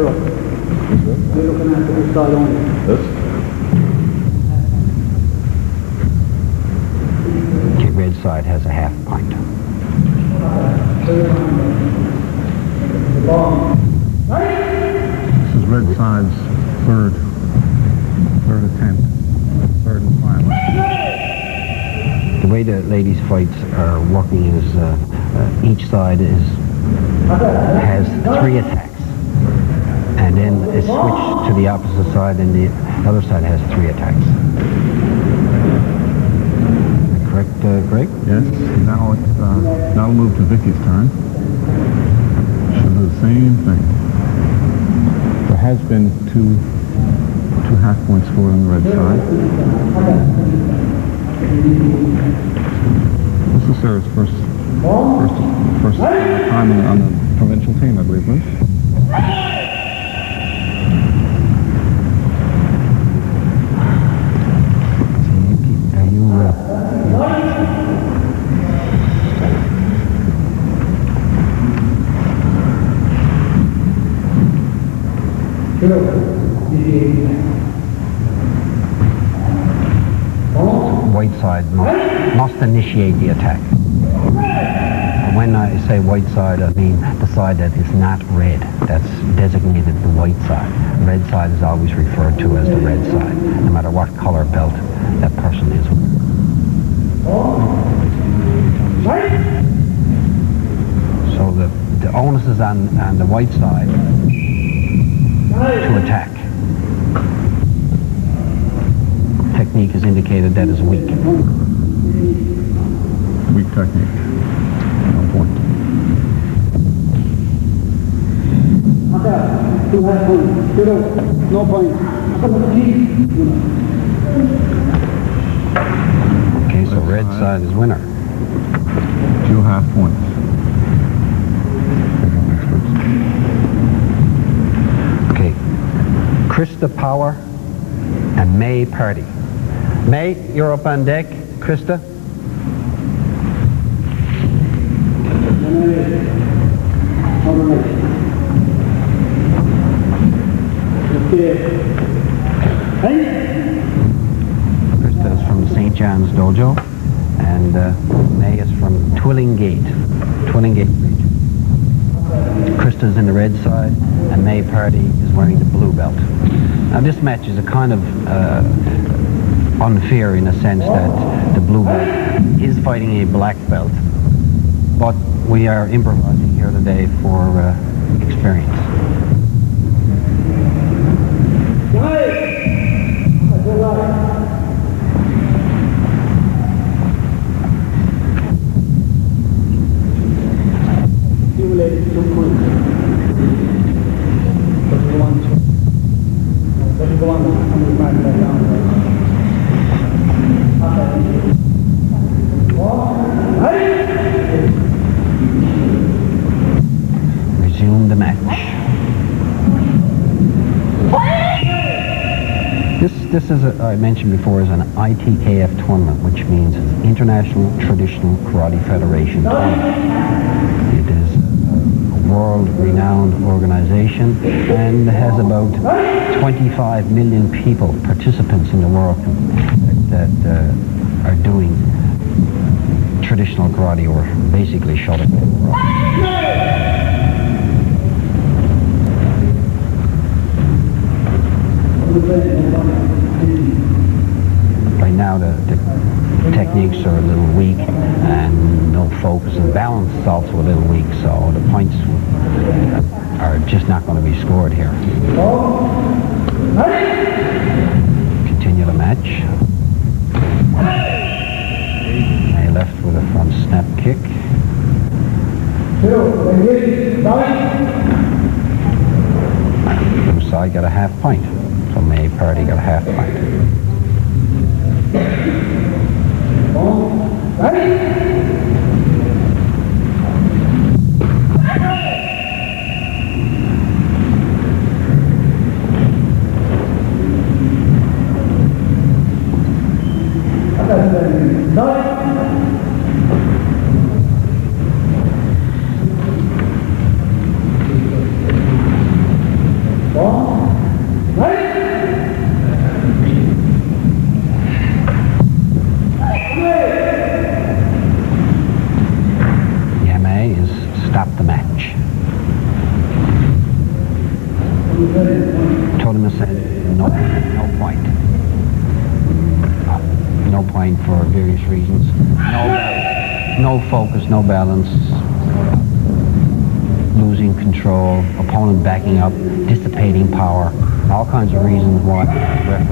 Europe. We're looking at this side only. This? Okay, red side has a half pint. This is red side's third attempt, third and final. The way the ladies' fights are working is each side has 3 attacks, and then it's switched to the opposite side, and the other side has 3 attacks. Correct, Greg? Yes. Now it'll move to Vicky's turn. She'll do the same thing. There has been two half points scored on the red side. This is Sarah's first time on the provincial team, I believe, Bruce. White side must initiate the attack. When I say white side, I mean the side that is not red. That's designated the white side. Red side is always referred to as the red side, no matter what color belt that person is with. So the onus is on the white side to attack. Technique is indicated that is weak. Weak technique. No point. No point. Okay, so red side is winner. 2 half points. Okay, Krista Power and May Party. May, you're up on deck. Krista? Krista is from the St. John's Dojo, and May is from Twillingate region. Krista's in the red side, and May Party is wearing the blue belt. Now this match is a kind of unfair in a sense that the blue belt is fighting a black belt, but we are improvising here today for experience. Resume the match. This is, I mentioned before, is an ITKF tournament, which means it's International Traditional Karate Federation tournament. It is a world-renowned organization and has about 25 million people, participants in the world that are doing traditional karate, or basically Shotokan karate. Right now the techniques are a little weak and no focus, and balance is also a little weak, so the points are just not going to be scored here. Continue the match. May left with a front snap kick. Blue side got a half point. So May Party got a half pint. the match. Tournament said no point. No point for various reasons. No focus, no balance, losing control, opponent backing up, dissipating power, all kinds of reasons why the referee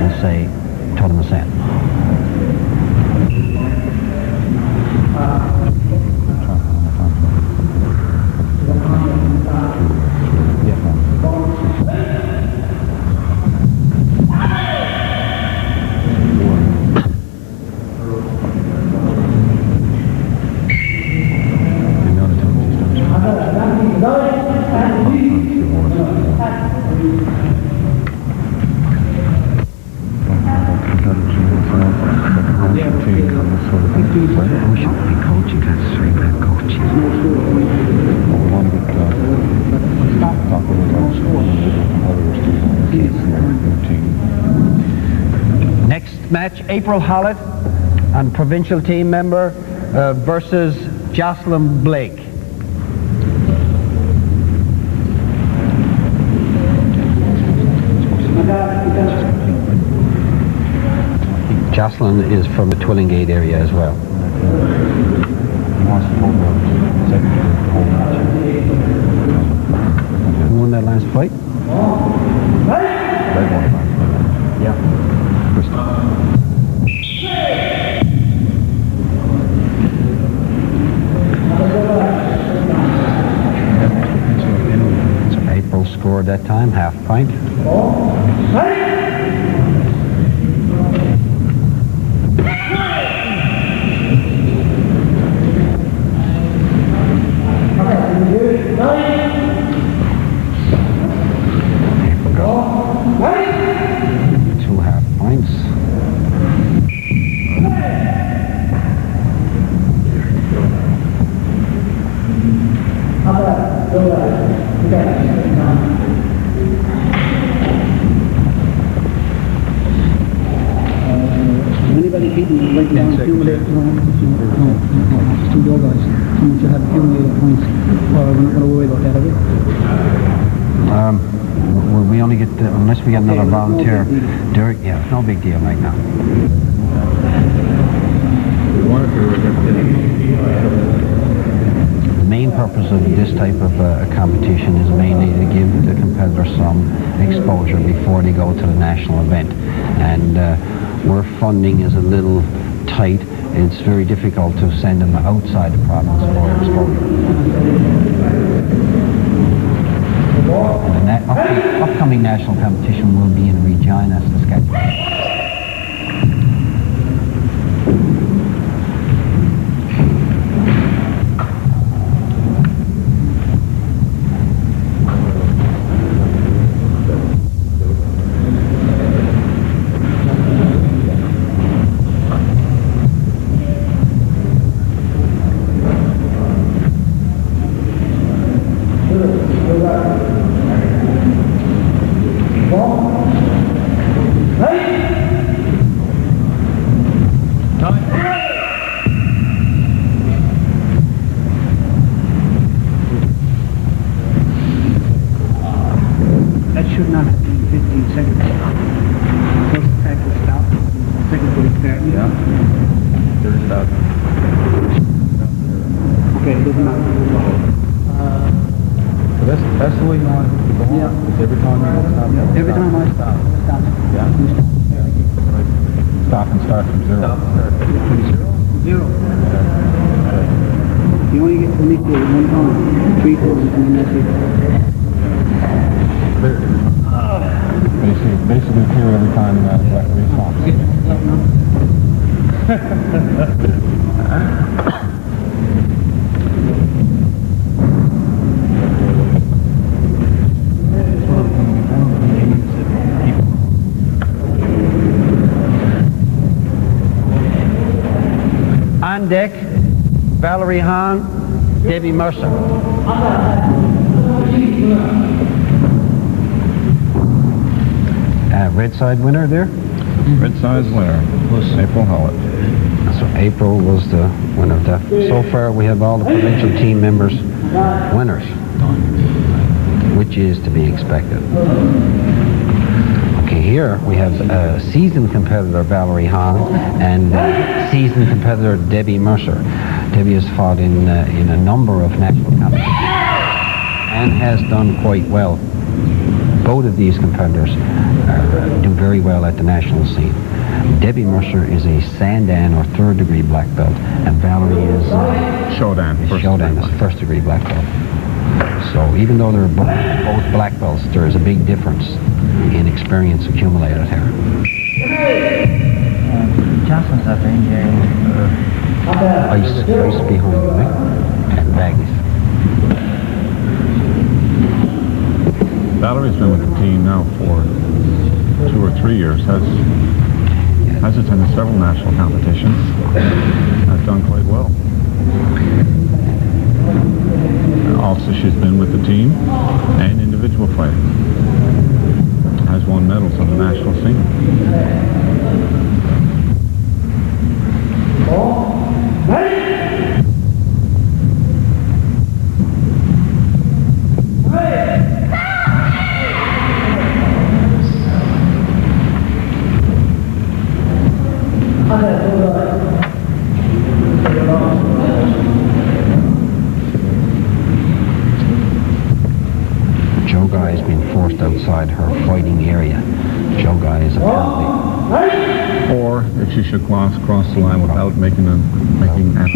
will say tournament set. Next match, April Hollett, and provincial team member versus Jocelyn Blake. Jocelyn is from the Twillingate area as well. He wants to hold the second whole match. Who won that last fight? Red one. Yeah. So April scored that time, half pint. Anybody beating you like down accumulated points? No, just two door guys. Someone should have accumulated points. Well, we're not going to worry about that, are we? We only get, unless we get another volunteer. Derek, yeah, it's no big deal right now. The main purpose of this type of competition is mainly to give the competitor some exposure before they go to the national event. And where funding is a little tight, it's very difficult to send them outside the province for exposure. And the upcoming national competition will be in Regina, Saskatchewan. That should not have been 15 seconds. First attack will stop. Second will start. Yeah. Third stop. Okay, it doesn't matter. So that's the way you want it to go on? Yeah. Because every time you stop. Every time I stop, stop. Yeah. Stop and start from zero. Stop and start. From zero. You only get to initiate one time, 3 times, and then that's it. Basically clear every time that referee stops. On deck, Valerie Hahn, Debbie Mercer. Red side winner there? Red side's winner was April Hollett. So April was the winner of that. So far, we have all the provincial team members winners, which is to be expected. Okay, here we have seasoned competitor Valerie Hahn and seasoned competitor Debbie Mercer. Debbie has fought in a number of national competitions and has done quite well. Both of these competitors do very well at the national scene. Debbie Mercer is a Sandan or third-degree black belt, and Valerie is Shodan, first degree black belt. So even though they're both black belts, there is a big difference in experience accumulated here. Johnson's up in here. Ice behind you, right? And baggies. Valerie's been with the team now for 2 or 3 years, has attended several national competitions, has done quite well. Also, she's been with the team and individual fighting. Has won medals on the national scene. Joga has been forced outside her fighting area. Joga is apparently... Or if she should cross the line without making an attack.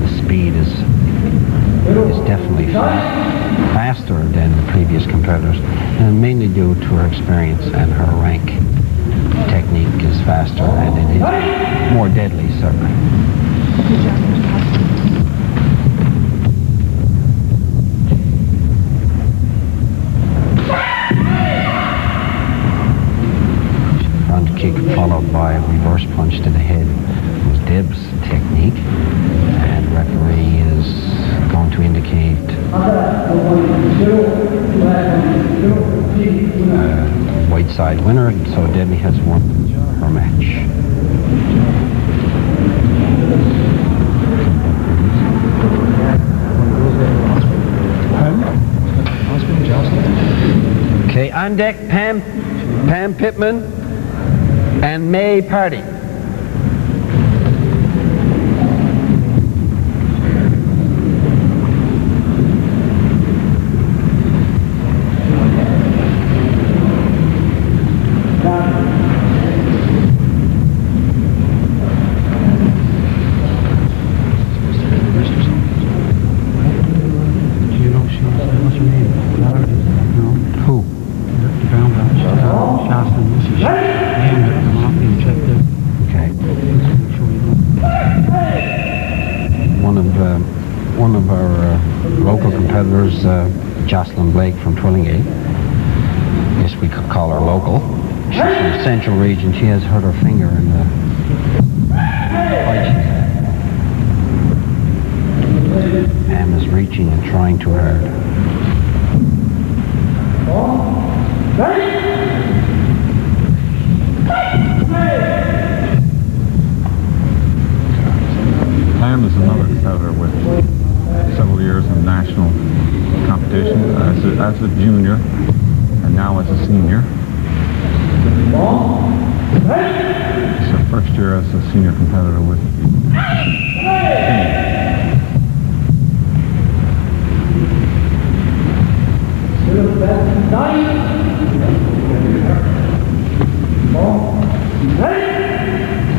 The speed is definitely faster than the previous competitors, and mainly due to her experience and her rank. Technique is faster and it is more deadly, certainly. Front kick followed by a reverse punch to the head was Deb's technique, and referee is going to indicate white side winner, and so Debbie has won her match. Okay, on deck, Pam Pittman and May Party. One of our local competitors, Jocelyn Blake from Twillingate. I guess we could call her local. She's from the central region. She has hurt her finger in the fight she's had. Pam is reaching and trying too hard. Pam is another competitor with several years in national competition as a junior and now as a senior. It's her first year as a senior competitor with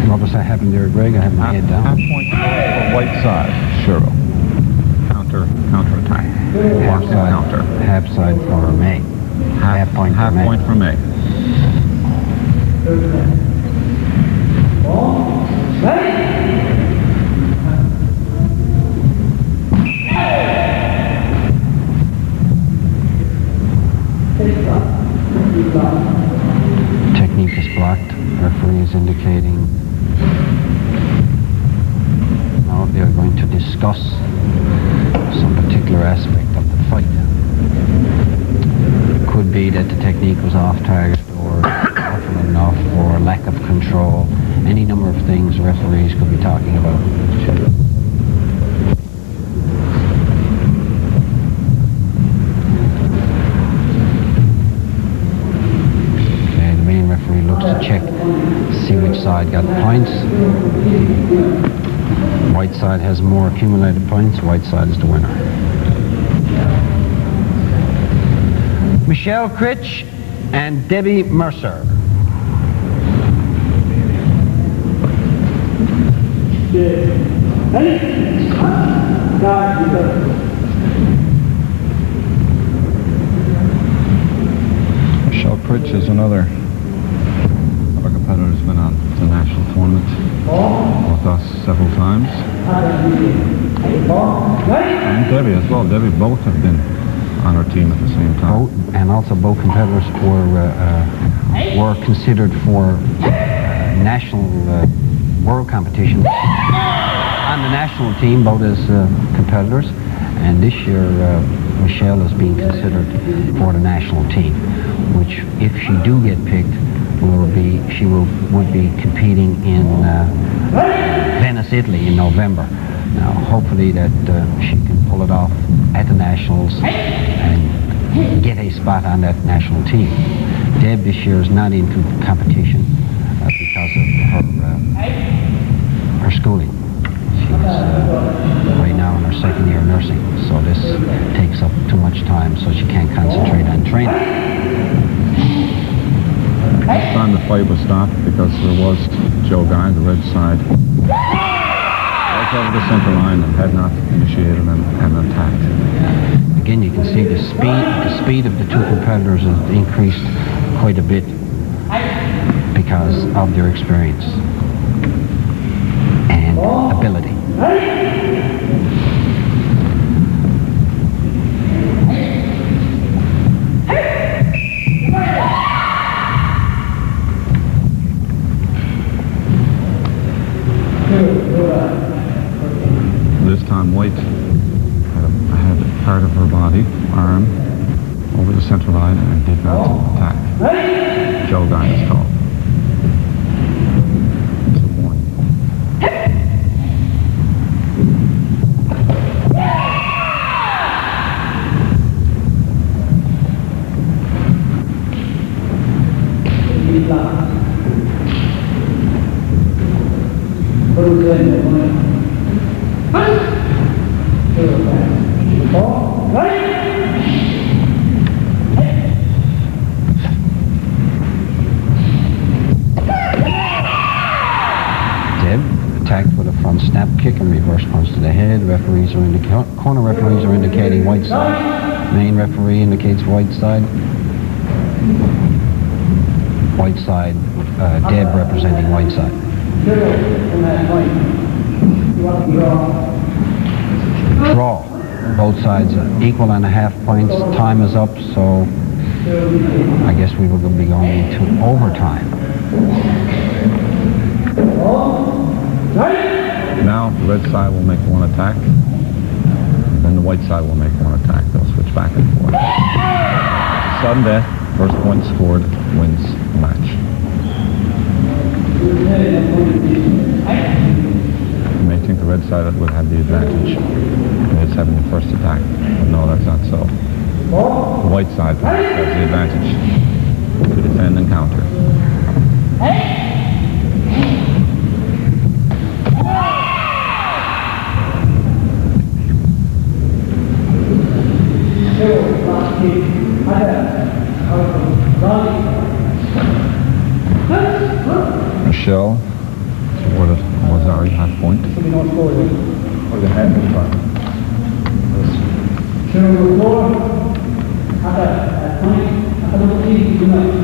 What was that happened there, Greg? I have my head down. Half point for white side, Cheryl. Counter attack. Half side for May. Half point for May. Half point for May. Technique is blocked. Referee is indicating now they are going to discuss some particular aspect of the fight. It could be that the technique was off target or powerful enough or lack of control. Any number of things referees could be talking about. Referee looks to check, see which side got the points. White side has more accumulated points. White side is the winner. Michelle Critch and Debbie Mercer. Michelle Critch is another competitor who's been on the national tournament with us several times. And Debbie as well. Debbie, both have been on our team at the same time. And also both competitors were considered for national world competition on the national team, both as competitors. And this year, Michelle is being considered for the national team, which, if she do get picked, would be competing in Venice, Italy in November. Now, hopefully that she can pull it off at the nationals and get a spot on that national team. Deb this year is not in competition because of her schooling. She's right now in her second year of nursing, so this takes up too much time, so she can't concentrate on training. This time the fight was stopped because there was Joe Guy, the red side, right over the center line and had not initiated an attack. Again, you can see the speed of the two competitors has increased quite a bit because of their experience and ability. This time White had part of her body, arm, over the center line and did not attack. Joe Guy is called. It's a warning. Attacked with a front snap kick and reverse punch to the head. Referees are corner referees are indicating white side. Main referee indicates white side. White side, Deb representing white side. Draw. Both sides are equal and a half points. Time is up, so I guess we will be going into overtime. Now the red side will make one attack, and then the white side will make one attack. They'll switch back and forth. Sudden death, first point scored wins the match. You may think the red side would have the advantage in its having the first attack, but no, that's not so. The white side has the advantage to defend and counter. Michelle awarded Mozari half point.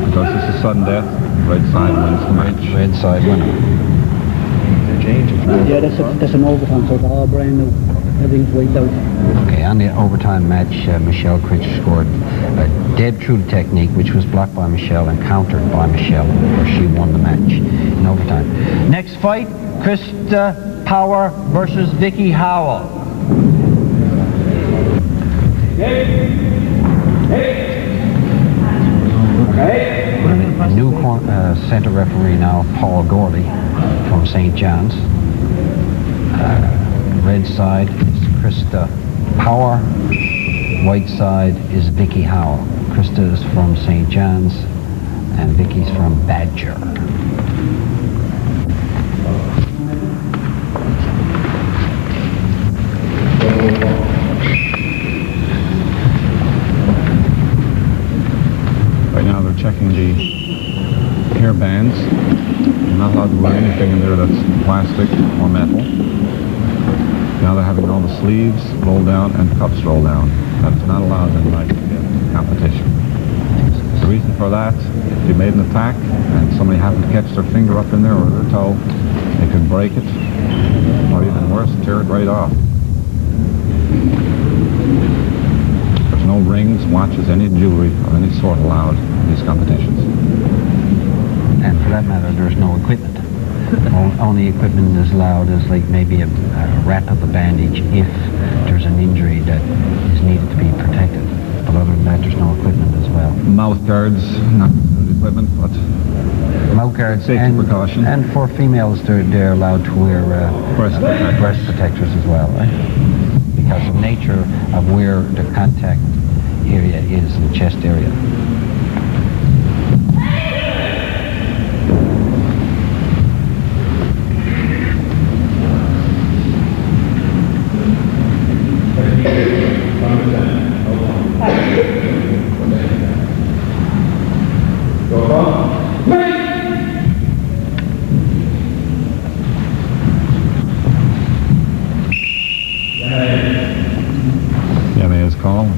Because this is sudden death, red side wins the match. Red side winner. change? Yeah, that's an overtime, so it's all brand new. Everything's wiped out. Okay, on the overtime match, Michelle Critch scored dead true to technique, which was blocked by Michelle and countered by Michelle, where she won the match in overtime. Next fight, Krista Power versus Vicky Howell. New center referee now, Paul Gorley from St. John's. Red side is Krista Power. White side is Vicky Howell. Krista is from St. John's and Vicky's from Badger. Right now they're checking the hair bands. You're not allowed to wear anything in there that's plastic or metal. Now they're having all the sleeves rolled down and cuffs rolled down. That's not allowed in light competition. The reason for that, if you made an attack and somebody happened to catch their finger up in there or their toe, they could break it, or even worse, tear it right off. There's no rings, watches, any jewelry of any sort allowed in these competitions. And for that matter, there's no equipment. Only equipment is allowed is like maybe a wrap of a bandage if there's an injury that is needed to be protected. But other than that, there's no equipment as well. Mouth guards, not equipment, but Mouth guards safety precaution. And for females, they're allowed to wear breast protectors as well, right? Because of nature of where the contact area is, the chest area.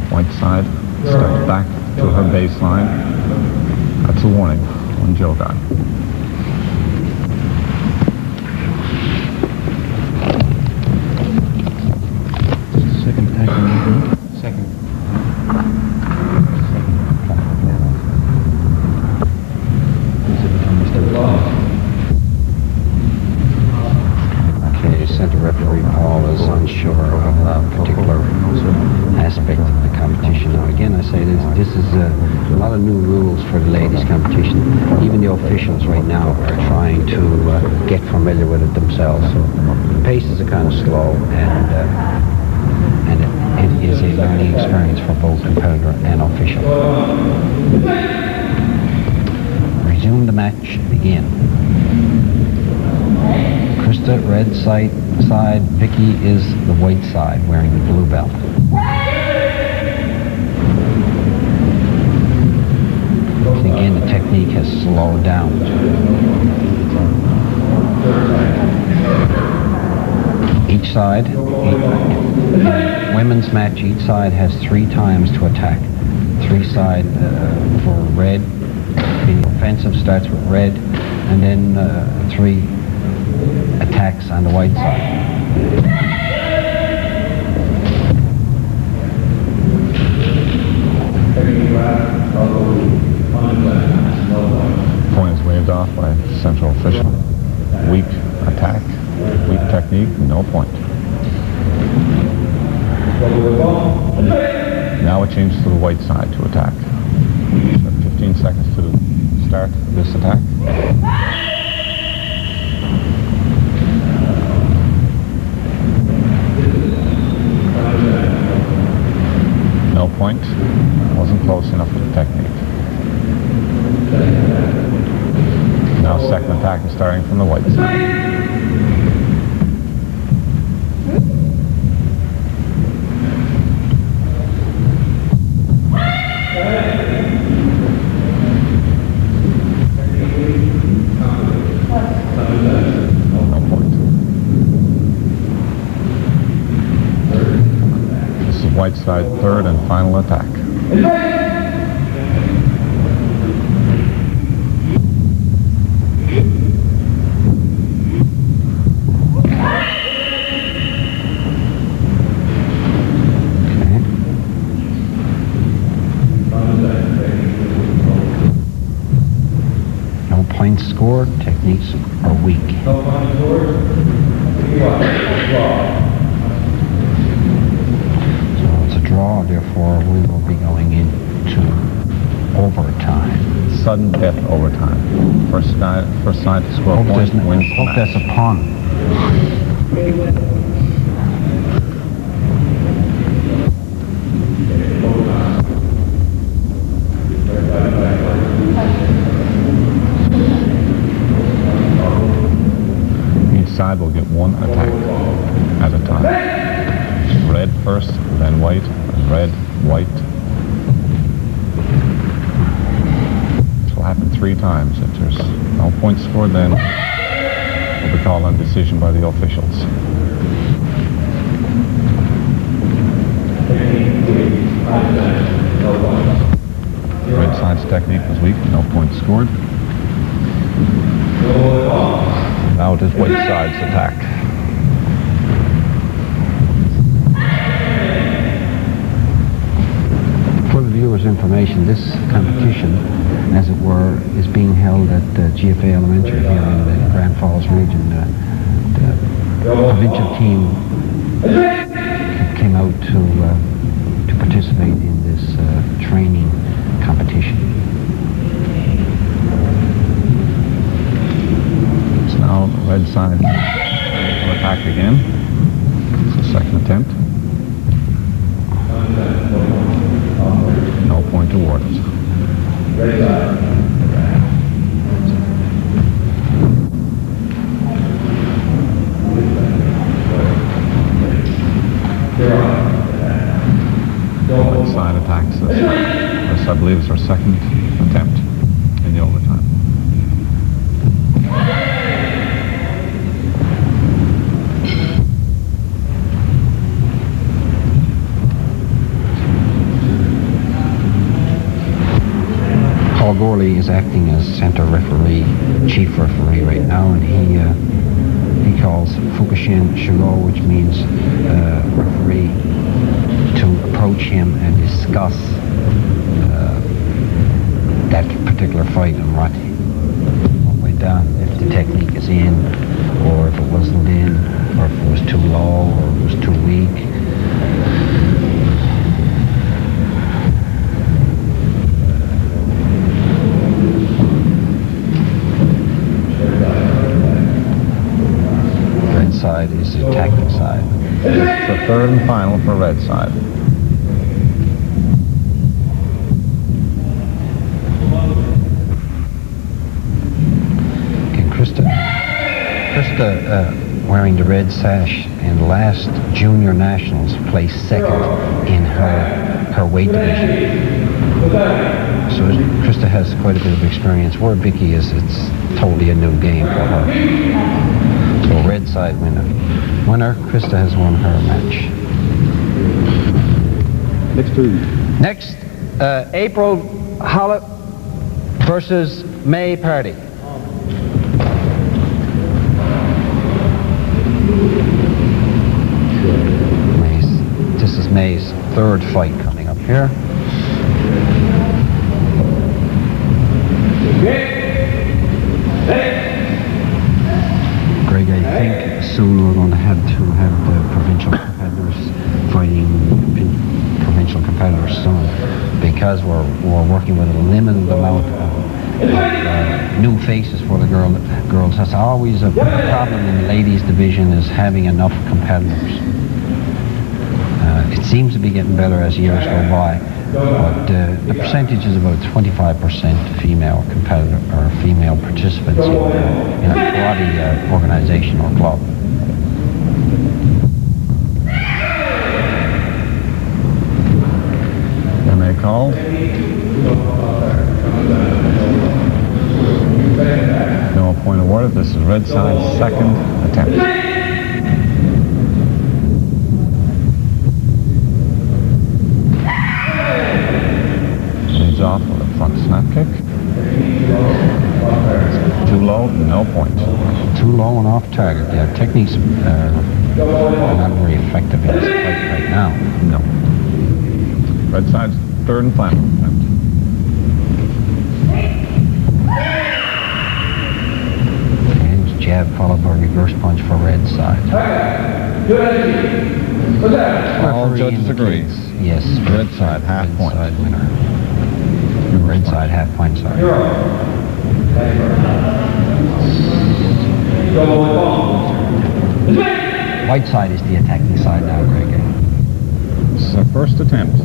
White side, steps back to her baseline. That's a warning. One Joe got. Second attack. Second. Okay, center referee Paul is unsure of a particular aspect of the competition. Now again, I say this is a lot of new rules for the ladies competition. Even the officials right now are trying to get familiar with it themselves. So the paces are kind of slow, and it is a learning experience for both competitor and official. Resume the match, begin. Krista, red side, Vicky is the white side, wearing the blue belt. And again, the technique has slowed down. Each side, in a women's match, each side has 3 times to attack. 3 side for red. The offensive starts with red, and then 3 attacks on the white side. Point is waved off by central official. Weak attack, weak technique, no point. Now it changes to the white side to attack. 15 seconds to start this attack. No point. Wasn't close enough with the technique. Now second attack is starting from the white side. No point. This is white side third and final attack. scored. Techniques are weak. So it's a draw, therefore we will be going into overtime. Sudden death overtime. First side to score a point wins the Hope match. that's a pun. Each side will get one attack at a time. Red first, then white, and red, white. This will happen 3 times. If there's no points scored, then it will be called on decision by the officials. Red side's technique was weak, no points scored. Now it is white side's attack. For the viewers' information, this competition, as it were, is being held at GFA Elementary here in the Grand Falls region. The provincial team came out to participate in this training competition. So now the red side will attack again. It's the second attempt. No point awarded. Red side attacks this. This, I believe, is our second attempt in the overtime. Paul Gorley is acting as center referee, chief referee right now, and he calls Fukushin Shigo, which means referee to approach him and discuss that particular fight and what went on, if the technique is in, or if it wasn't in, or if it was too low, or it was too weak. Red side is the attacking side. It's the third and final for red side. Krista, wearing the red sash in the last junior nationals, placed second in her weight division. So Krista has quite a bit of experience. Where Vicky is, it's totally a new game for her. So red side winner. Krista has won her match. Next, April Holla versus May Party. This is May's third fight coming up here. Greg, I think soon we're going to have the provincial competitors fighting provincial competitors soon, because we're working with a limited amount of new faces for the girls. That's always a problem in the ladies division, is having enough competitors. It seems to be getting better as years go by, but the percentage is about 25% female competitor or female participants in a karate organization or club. They called. No point awarded. This is red side's second attempt. Leads off with a front snap kick. Too low, no point. Too low and off target. Yeah, techniques are not very effective in this fight right now. No. Red side's third and final attempt. followed by a reverse punch for red side. All Referee judges agree. indicates, yes. Red side, half red point. Side winner. Red side, half point, sorry. White side is the attacking side now, Greg. It's the first attempt.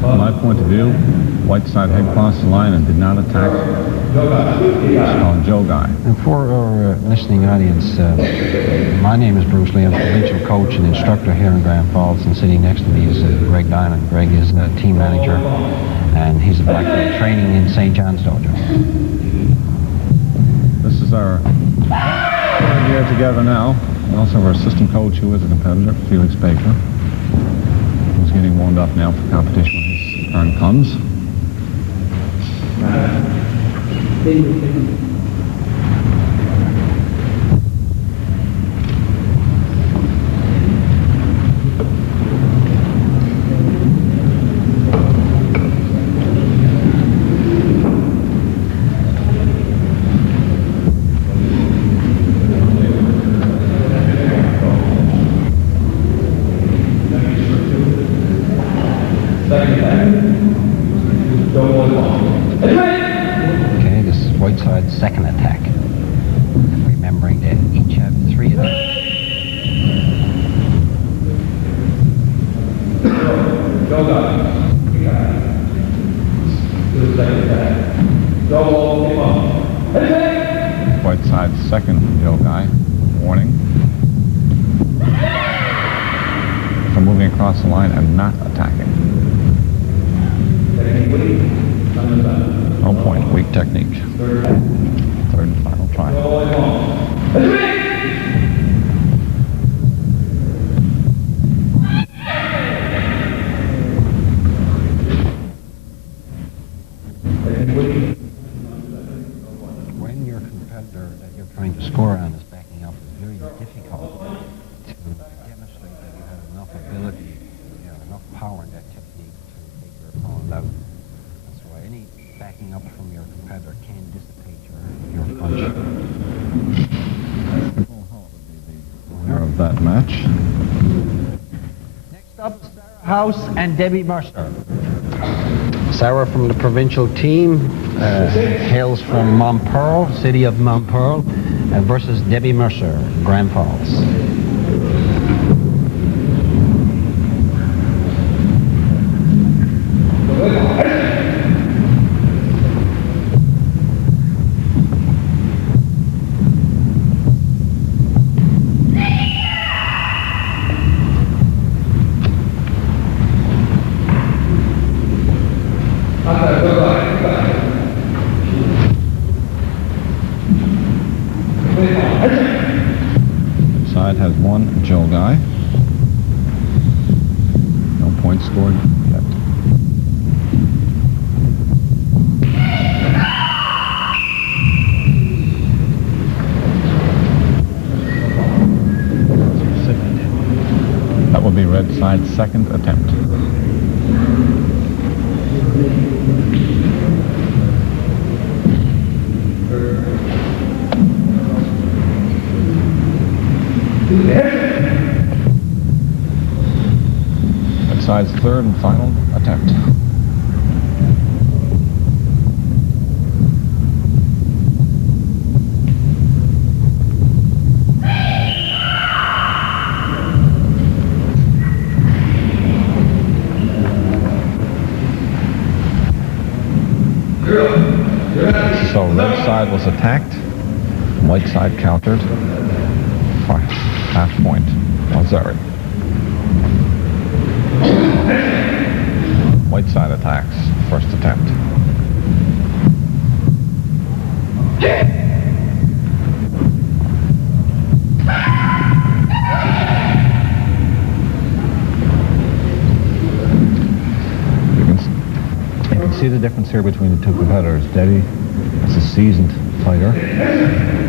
From my point of view, white side head crossed the line and did not attack. It's called Joe Guy. And for our listening audience, my name is Bruce Lee. I'm a provincial coach and instructor here in Grand Falls, and sitting next to me is Greg Diamond. Greg is a team manager, and he's a black belt training in St. John's Dojo. This is our third year together now. We also have our assistant coach, who is a competitor, Felix Baker, who's getting warmed up now for competition when his turn comes. Okay, this is white side's second attack. Remembering that each have 3 attacks. White side's second Joe Guy. Warning. For moving across the line and not attacking. No point, weak technique. Third and final try. When your competitor that you're trying to score on is backing up, it's very difficult to demonstrate that you have enough ability, you have enough power in that technique to take your opponent out. That's why any backing up from your competitor can dissipate your punch. Winner of that match. Next up, Sarah House and Debbie Mercer. Sarah from the provincial team, hails from Montpearl, city of Montpearl, versus Debbie Mercer, Grand Falls. Side has 1 Joe Guy. No points scored yet. That will be red side's second attempt. Red side's third and final attempt. So red side was attacked, white side countered. Half point, Lazari. White side attacks, first attempt. You can see the difference here between the two competitors. Debbie is a seasoned fighter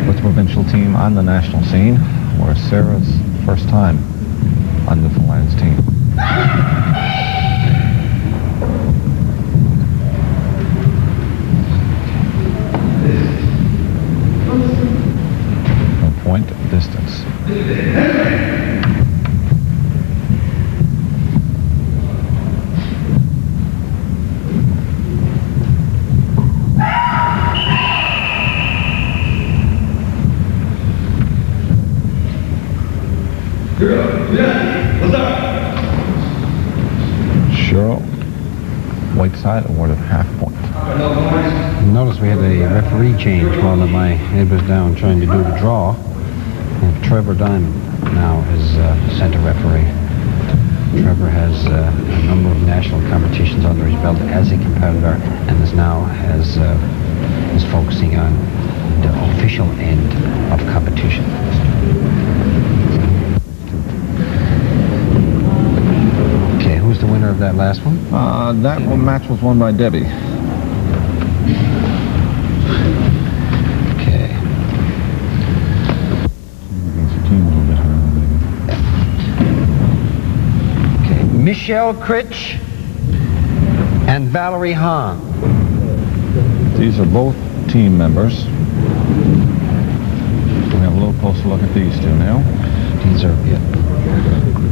with the provincial team on the national scene, whereas Sarah's first time on Newfoundland's team. Cheryl, white side, awarded half point. Notice we had a referee change while my head was down trying to do the draw. And Trevor Diamond now is center referee. Trevor has a number of national competitions under his belt as a competitor, and is focusing on the official end of competition. Okay, who's the winner of that last one? That one match was won by Debbie. Okay. Okay, Michelle Critch and Valerie Hahn. These are both team members. We have a little closer look at these two now. These are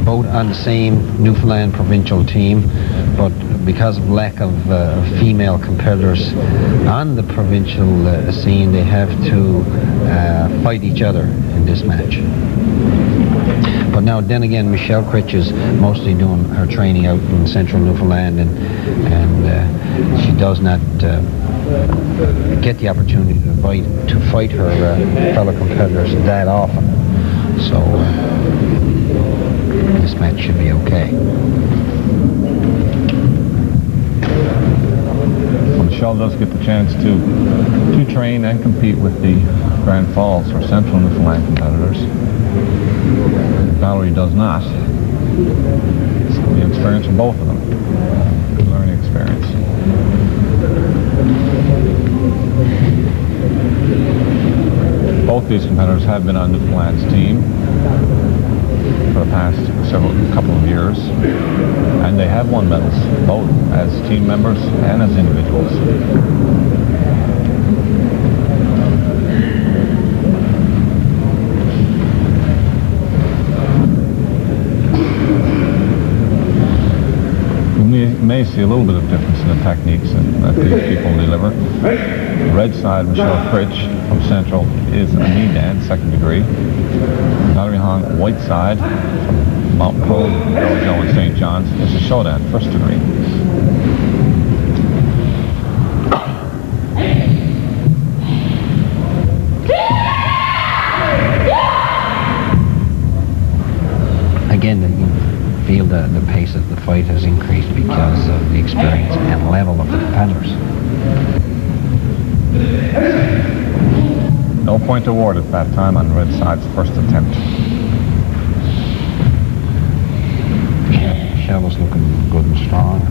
both on the same Newfoundland provincial team, but because of lack of female competitors on the provincial scene, they have to fight each other in this match. But now, then again, Michelle Critch is mostly doing her training out in central Newfoundland, and she does not get the opportunity to fight her fellow competitors that often. So this match should be okay. Well, Michelle does get the chance to train and compete with the Grand Falls or Central Newfoundland competitors. Valerie does not. It's the experience for both of them. Good learning experience. Both these competitors have been on Newfoundland's team for the past couple of years, and they have won medals, both as team members and as individuals. We may see a little bit of difference in the techniques that these people deliver. The red side, Michelle Critch from Central, is a knee dance, second degree. Valerie Hahn, white side, from Mount Pearl, Joe and St. John's, is a showdown, first degree. Again, you feel the pace of the fight has increased because of the experience and level of the competitors. No point awarded that time on the red side's first attempt. Michelle is looking good and strong.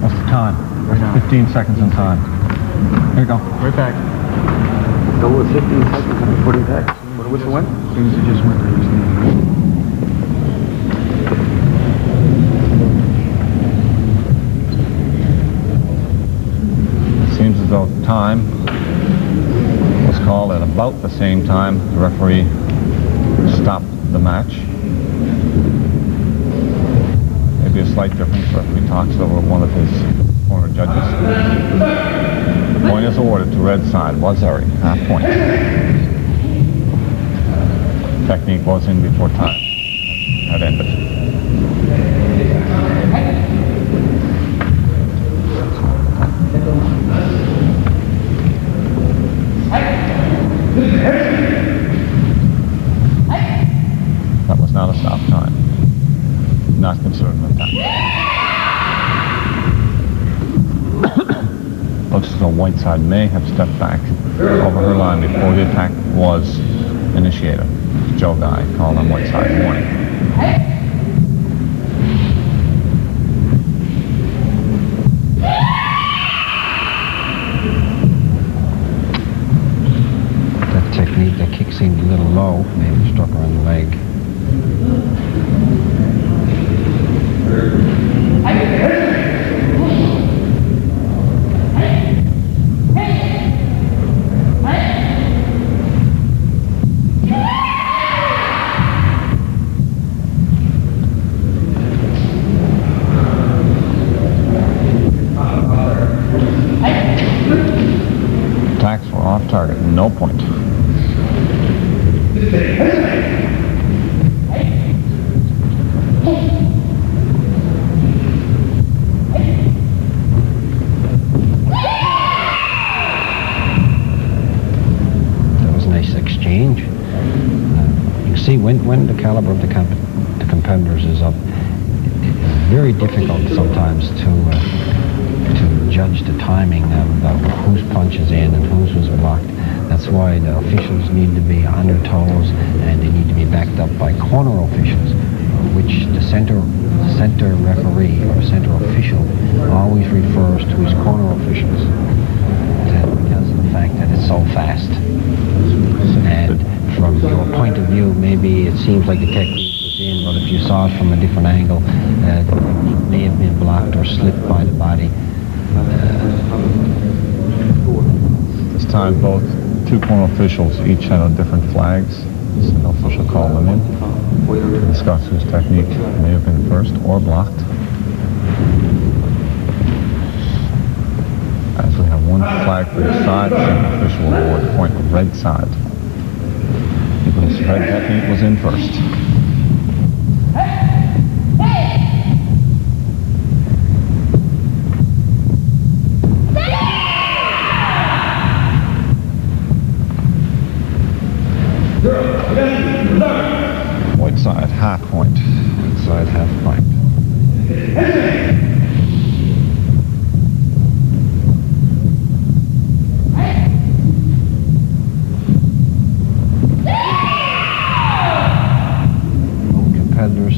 What's the time? 15 seconds in time. Here you go. Right back. Go with 15 seconds and 40 back. What was the win? As soon as you just went there, It seems as though time was called at about the same time the referee stopped the match. Maybe a slight difference. The referee talks over one of his corner judges. Point is awarded to red side, Wazari, half point. Technique was in before time had ended. That was not a stop time. Not considered an attack. Looks as though white side may have stepped back over her line before the attack was initiated. Joe Guy called on white side warning. That technique, that kick seemed a little low. Maybe struck her on the leg. Attacks were off target, no point. Exchange. You can see when the caliber of the competitors is up, it's very difficult sometimes to judge the timing of whose punch is in and whose was blocked. That's why the officials need to be on their toes, and they need to be backed up by corner officials, which the center referee or center official always refers to his corner officials, because of the fact that it's so fast. And from your point of view, maybe it seems like the technique was in, but if you saw it from a different angle, it may have been blocked or slipped by the body. This time, both two corner officials each had on different flags. So the official called them in to discuss whose technique may have been first or blocked. As we have one flag for each side, the second official will award a point of red side. Because red technique was in first. White side, half point. White side, half point.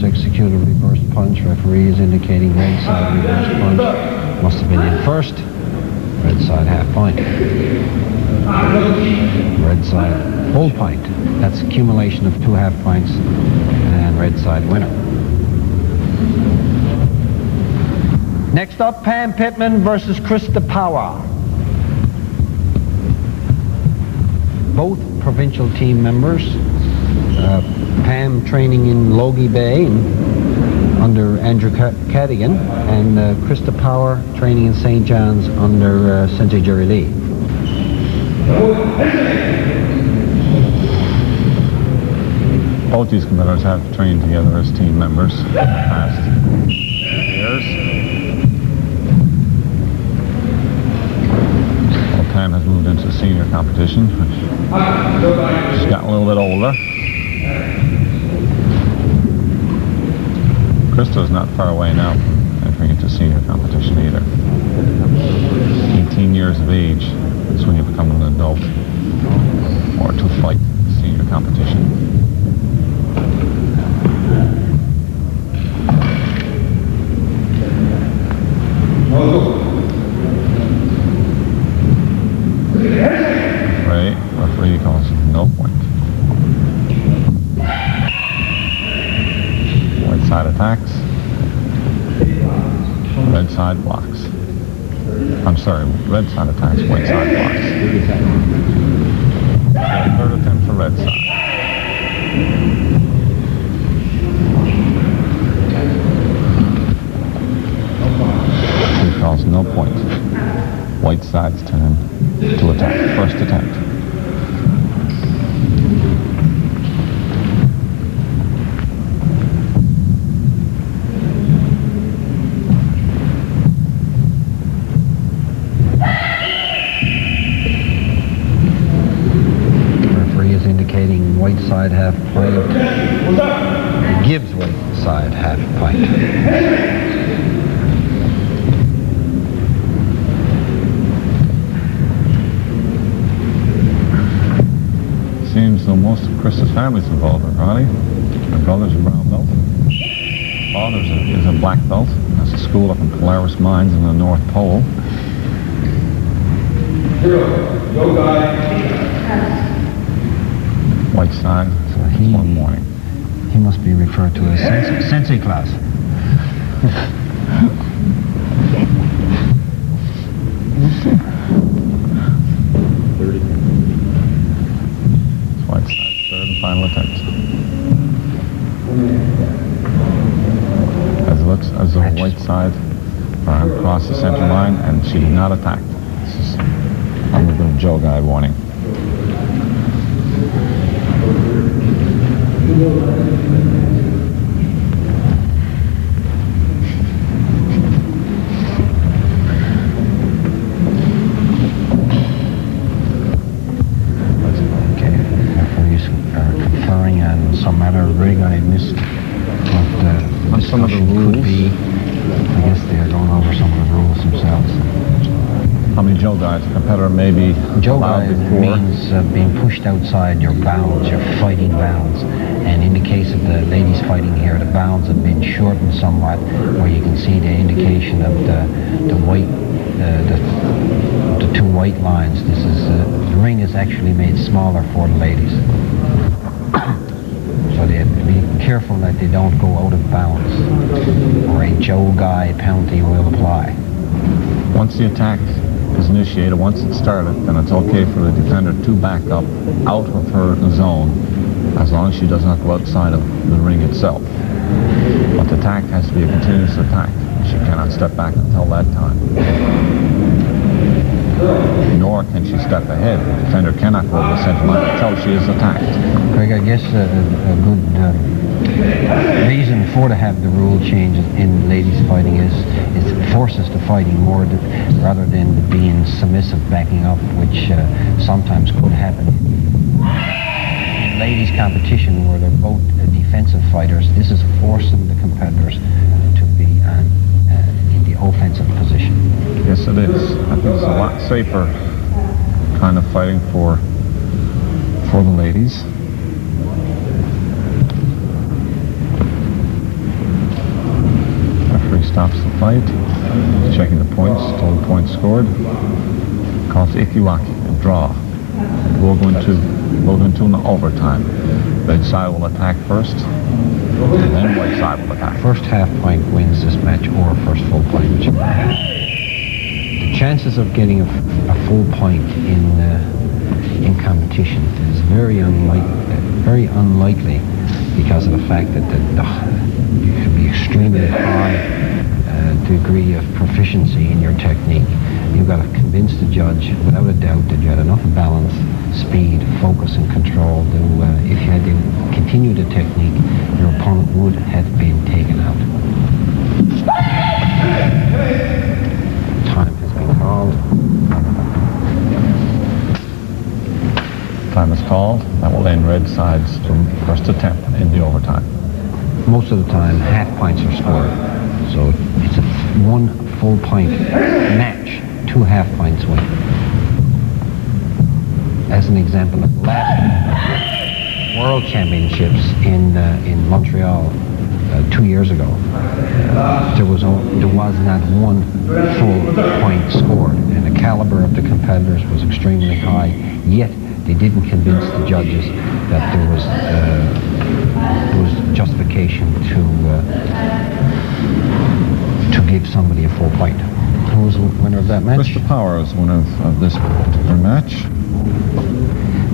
Execute a reverse punch. Referee is indicating red side reverse punch. Must have been in first. Red side half point. Red side full point. That's accumulation of 2 half points, and red side winner. Next up, Pam Pittman versus Price-Kataoka. Both provincial team members. Pam training in Logie Bay under Andrew Cadigan, and Price-Kataoka training in St. John's under Sensei Jerry Lee. Both these competitors have trained together as team members in the past years. Well, Pam has moved into senior competition. She's gotten a little bit older. Krista's not far away now from entering into senior competition either. 18 years of age is when you become an adult or to fight senior competition. Right, referee calls no point. Side attacks, red side blocks. I'm sorry, red side attacks, white side blocks. Third attempt for red side. He calls no point. White side's turn to attack, first attempt. White side half point. It gives white side half point. Seems though most of Krista's family's involved in karate. Her brother's a brown belt. Father is a black belt. Has a school up in Polaris Mines in the North Pole. Go guy. White side, So one morning. He must be referred to as sensei class. White side, third and final attempt. As it looks as though white side ran across the center line, and she did not attack. This is a little bit of Joe guide warning. Some matter of rig I missed, but on some of the rules, could be, I guess they are going over some of the rules themselves. How many Joe guides a competitor may be Joe allowed guide before? means being pushed outside your bounds, your fighting bounds. And in the case of the ladies fighting here, the bounds have been shortened somewhat, where you can see the indication of the white, the two white lines. This is the ring is actually made smaller for the ladies. So they have to be careful that they don't go out of bounds, or a Joe guy penalty will apply. Once the attack is initiated, once it's started, then it's okay for the defender to back up out of her zone, as long as she does not go outside of the ring itself. But the attack has to be a continuous attack. She cannot step back until that time. Nor can she step ahead. The defender cannot go over the center line until she is attacked. Greg, I guess a good reason for to have the rule change in ladies fighting is it forces the fighting more rather than being submissive backing up, which sometimes could happen in ladies competition where they're both defensive fighters. This is forcing the competitors to be in the offensive position. Yes, it is. I think it's a lot safer kind of fighting for the ladies. Referee stops the fight, checking the points, total points scored. Calls Ikiwaki, a draw. And we'll go into an overtime. Red side will attack first, and then white side will attack. First half point wins this match, or first full point. The chances of getting a full point in competition is very unlikely because of the fact that you can be extremely high degree of proficiency in your technique. You've got to convince the judge, without a doubt, that you had enough balance, speed, focus, and control that if you had to continue the technique, your opponent would have been taken out. Time has been called. Time is called. That will end red side's first attempt in the overtime. Most of the time, half points are scored. So it's a one full point match, 2 half points win. As an example, at the last World Championships in Montreal 2 years ago, there was not one full point scored, and the caliber of the competitors was extremely high. Yet they didn't convince the judges that there was justification to give somebody a full point. Who was the winner of that match? Mr. Power is winner of this particular match.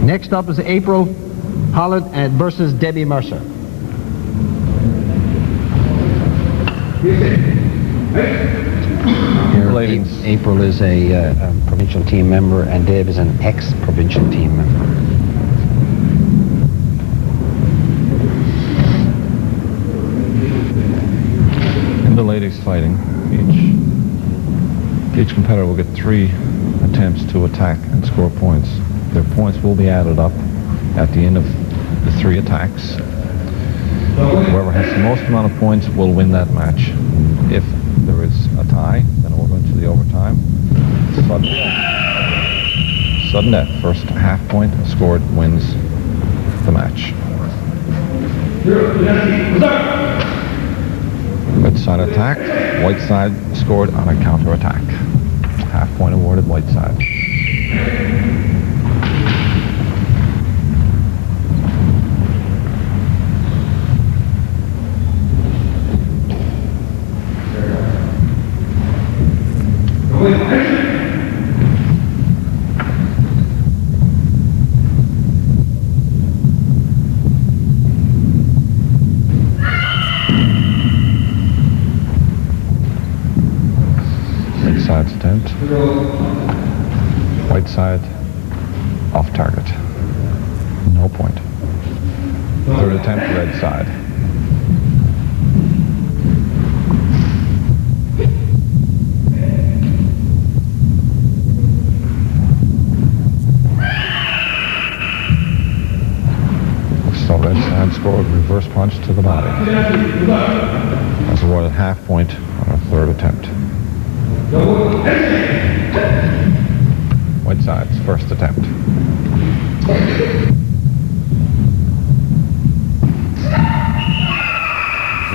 Next up is April Holland versus Debbie Mercer. Here, Ladies. April is a provincial team member, and Deb is an ex-provincial team member. In the ladies fighting, each competitor will get 3 attempts to attack and score points. Their points will be added up at the end of the 3 attacks. Whoever has the most amount of points will win that match. If there is a tie, then we'll go into the overtime. Sudden death. First half point scored wins the match. Red side attacked. White side scored on a counter attack. Half point awarded white side. side's attempt. White side, off target. No point. Third attempt, red side. So red side scored reverse punch to the body. That's awarded half point on a third attempt. White side's first attempt. He's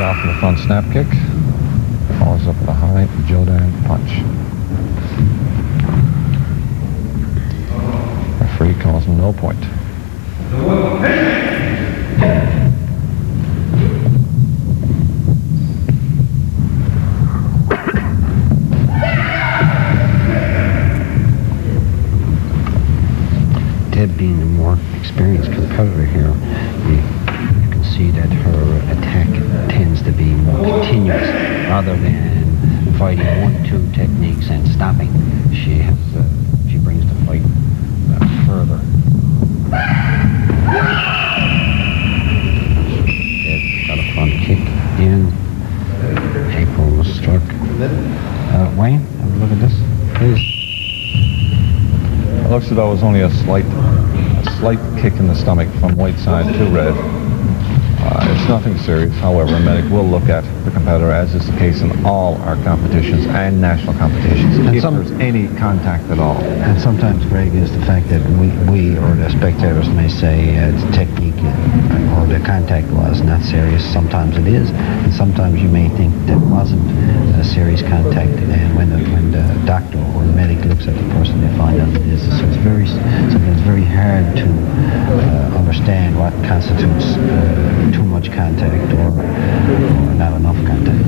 off with a front snap kick. Follows up with a high Jodan punch. Referee calls him no point. Deb being the more experienced competitor here, you can see that her attack tends to be more continuous rather than fighting 1-2 techniques and stopping. She brings the fight further. Deb got a front kick in. April was struck. Wayne, have a look at this, please. It looks as though it was only a slight kick in the stomach from white side to red. It's nothing serious. However, a medic will look at the competitor, as is the case in all our competitions and national competitions, if there's any contact at all. And sometimes, Greg, is the fact that we or the spectators may say the technique or the contact was not serious. Sometimes it is, and sometimes you may think that wasn't a serious contact. And when the doctor or the medic looks at the person, they find out it is. So it's sometimes very hard to understand what constitutes too much contact or not enough contact.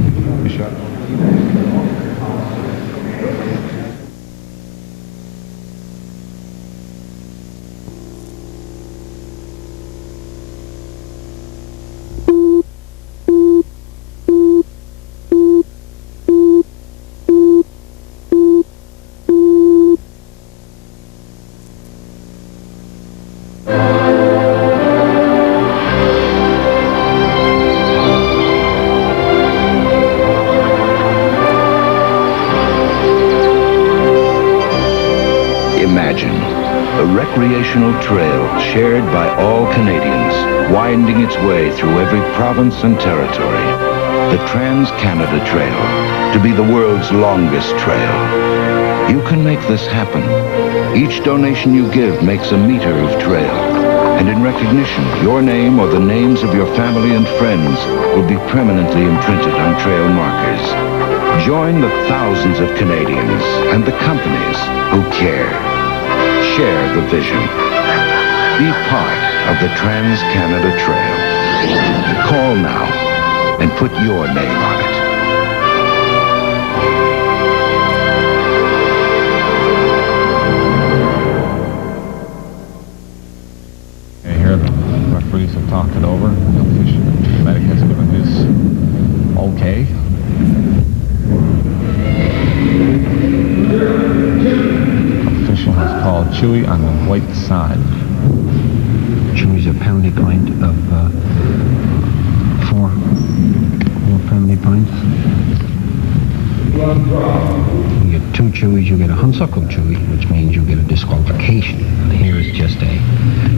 Recreational trail shared by all Canadians, winding its way through every province and territory. The Trans-Canada Trail, to be the world's longest trail. You can make this happen. Each donation you give makes a meter of trail. And in recognition, your name or the names of your family and friends will be permanently imprinted on trail markers. Join the thousands of Canadians and the companies who care. Share the vision. Be part of the Trans-Canada Trail. Call now and put your name on it. Okay, here the referees have talked it over. The medic has given his okay. Has called Chewy on the white side. Chewy's a penalty point of 4 penalty points. You get 2 Chewy's, you get a Hunsuckle Chewy, which means you get a disqualification. And here is just a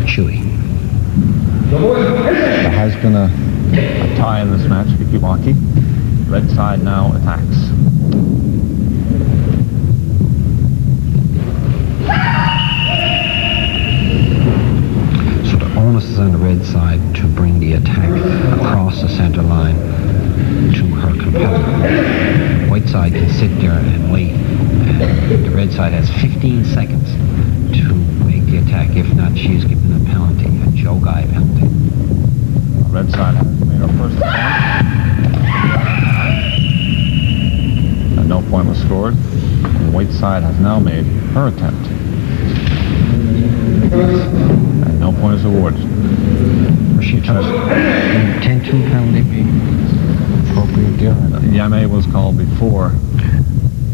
Chewy. There has been a tie in this match, Vicky-Walkie. Red side now attacks. Is on the red side to bring the attack across the center line to her competitor. White side can sit there and wait, and the red side has 15 seconds to make the attack. If not, she is given a penalty, a Jogai penalty. Red side has made her first attempt. And no point was scored. And white side has now made her attempt. And no point is awarded. She chose 10-2 penalty be appropriate there. Yame was called before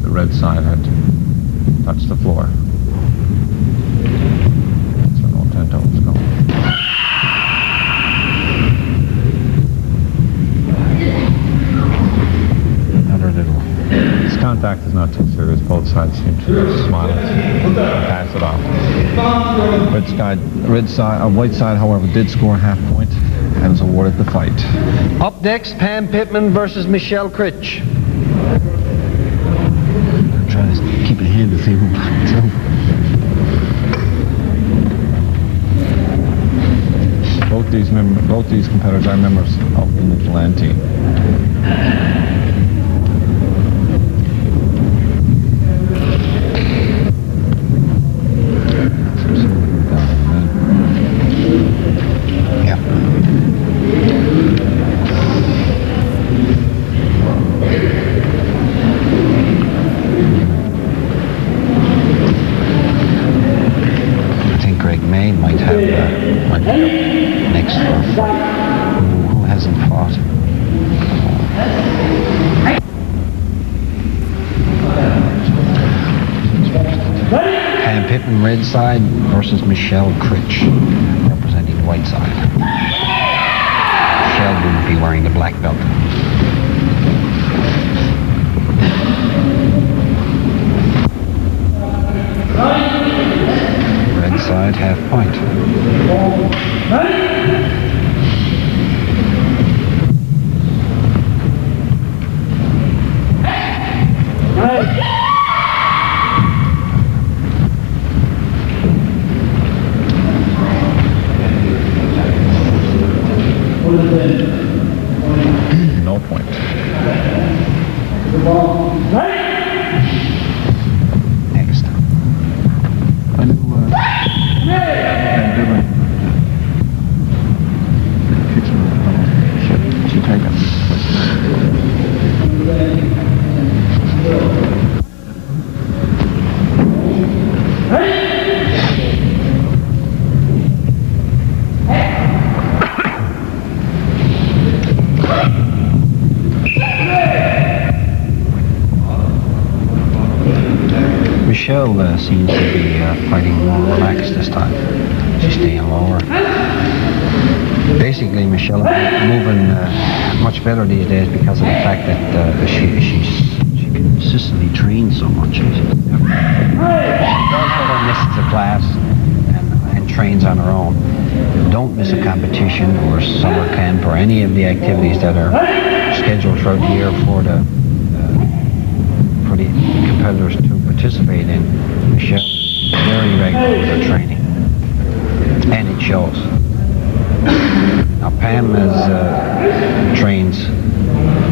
the red side had touched the floor. So no Tento was going. Another little. This contact is not too serious. Both sides seem to smile and pass it off. White side, however, did score a half point and was awarded the fight. Up next, Pam Pittman versus Michelle Critch. I'm trying to keep it handy to see who it's over. Both these competitors are members of the Newfoundland team. Red side versus Michelle Critch, representing the white side. Michelle wouldn't be wearing the black belt. Red side, half point. No point. Next. I knew kicks me. She take it. Michelle seems to be fighting more relaxed this time. She's staying lower. Basically, Michelle is moving much better these days because of the fact that she consistently trains so much. She never misses a class and trains on her own. Don't miss a competition or summer camp or any of the activities that are scheduled throughout the year for the competitors to participate in. Michelle is very regular with her training, and it shows. Now Pam trains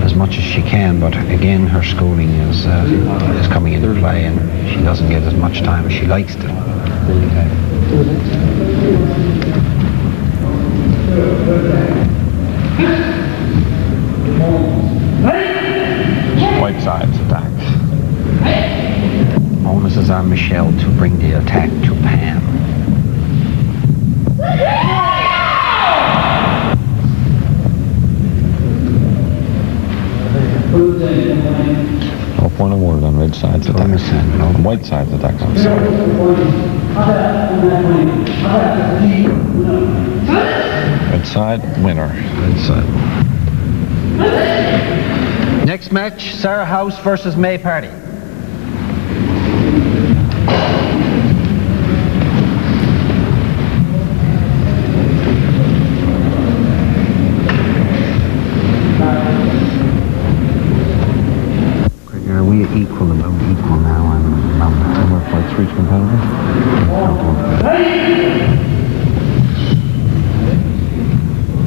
as much as she can, but again her schooling is coming into play, and she doesn't get as much time as she likes to. White side's attack. Onus is on Michelle to bring the attack to Pam. No point awarded on red side's attack. No. White side's attack, I'm sorry. Red side, winner. Red side. Next match, Sarah House versus May Party. Are we equal now? And Number fights for each competitor.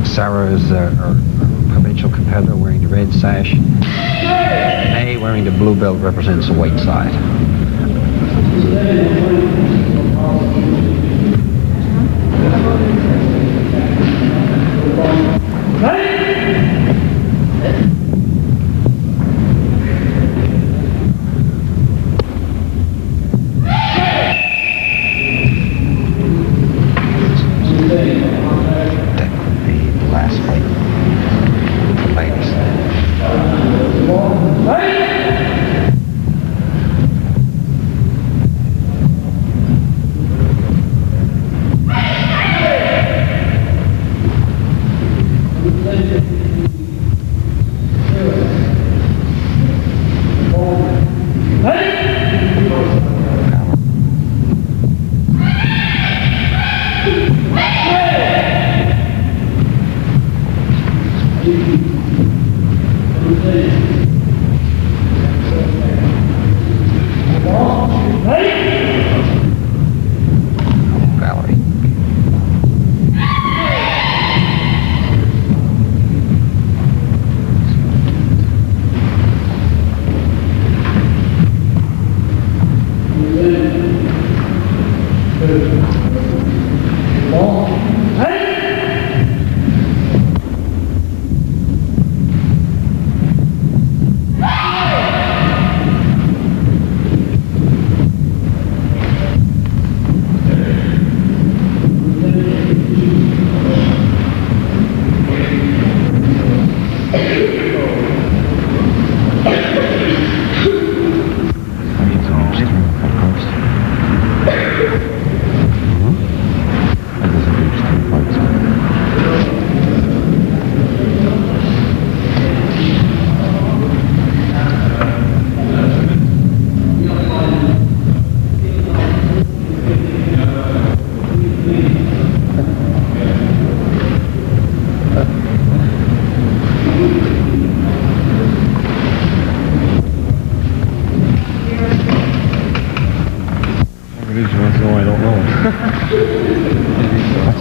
Sarah is our provincial competitor wearing the red sash. May wearing the blue belt represents the white side.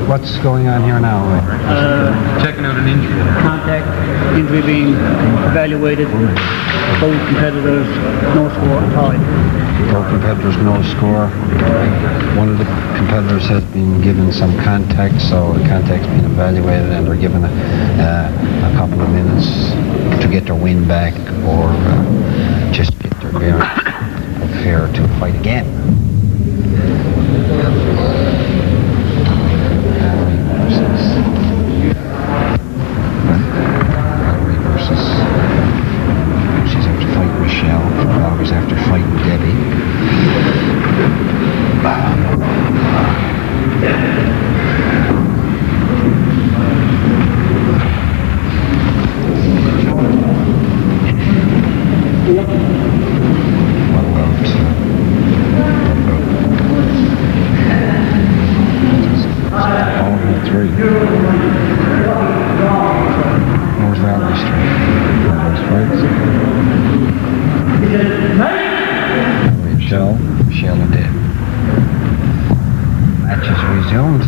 What's going on here now? Checking out an injury. Contact, injury being evaluated. Both competitors, no score, tied. Both competitors, no score. One of the competitors has been given some contact, so the contact's been evaluated, and they're given a couple of minutes to get their wind back, or just get their bearings fair to fight again. Valery's after fighting Debbie. What about all of the three? Where's Valery's three? Michelle and Deb. Match is resumed.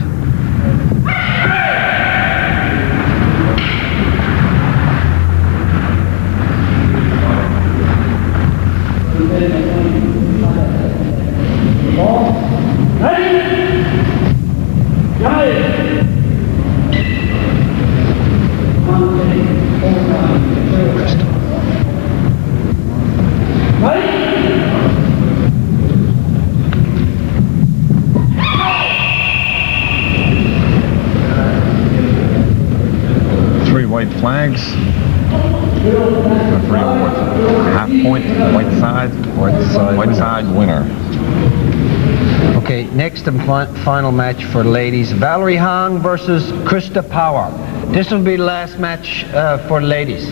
Flags. Referee awards half point, white side winner. Okay, next and final match for ladies. Valerie Hong versus Krista Power. This will be the last match for ladies.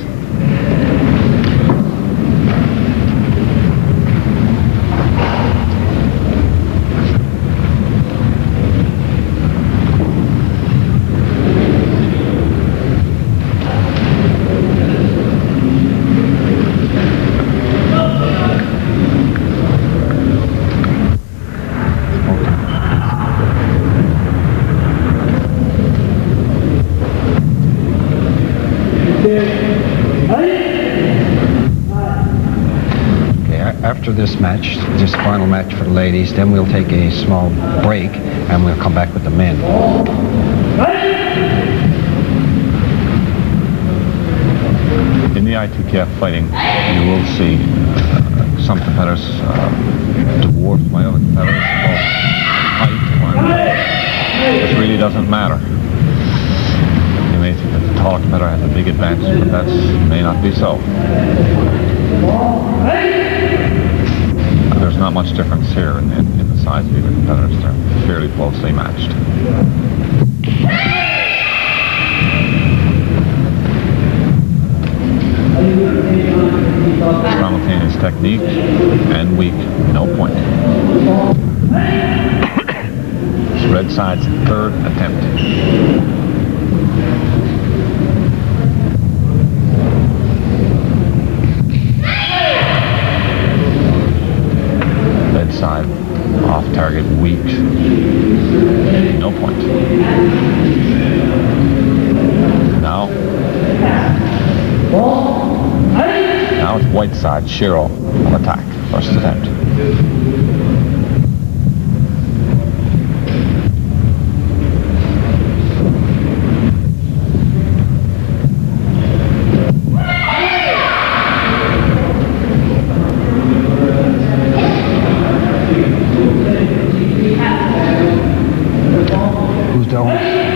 After this match, this final match for the ladies, then we'll take a small break and we'll come back with the men. In the ITKF fighting, you will see some competitors dwarfed by other competitors, both height, this really doesn't matter. You may think that the taller competitor has a big advantage, but that may not be so. There's not much difference here in the size of either competitors. They're fairly closely matched. technique and weak, no point. It's red side's third attempt. Red side off target, weak, no point. Now it's white side, Shiro on attack, first attempt.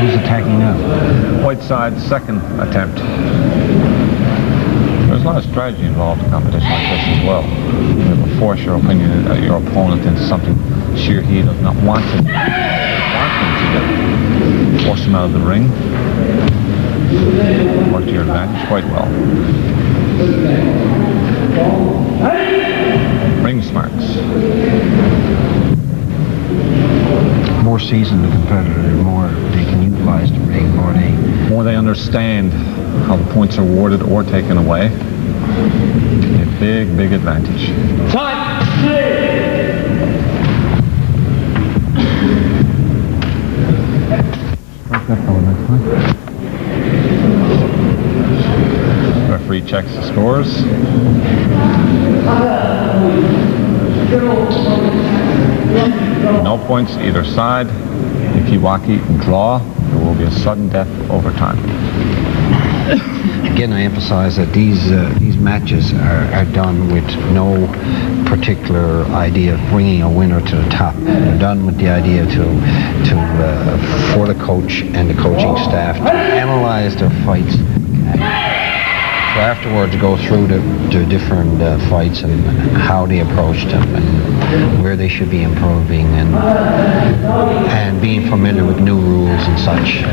Who's attacking now? White side, second attempt. There's a lot of strategy involved in competition like this as well. You have to force your opinion, your opponent into something sheer he does not want him to do. Force him out of the ring. Work to your advantage quite well. Ring smarts. More seasoned the competitor, the more they can utilize the ring, more they understand how the points are awarded or taken away. A big, big advantage. Time! Strike that fellow next time. Referee checks the scores. No points either side. Ikiwaki draw. There will be a sudden death overtime. Again, I emphasize that these matches are done with no particular idea of bringing a winner to the top. They're done with the idea for the coach and the coaching staff to analyze their fights. So afterwards, go through the different fights and how they approached them and where they should be improving and being familiar with new rules and such.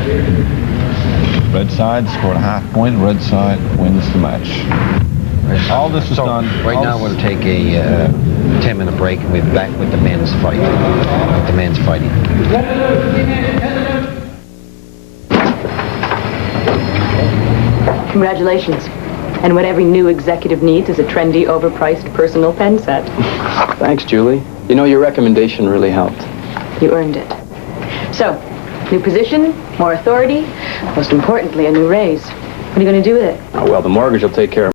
Red side scored a half point. Red side wins the match. All this is done. Right now, we'll take a 10-minute break and we'll be back with the men's fight. With the men's fighting. Congratulations. And what every new executive needs is a trendy, overpriced personal pen set. Thanks, Julie. You know, your recommendation really helped. You earned it. So, new position, more authority, most importantly, a new raise. What are you going to do with it? Oh, well, the mortgage will take care of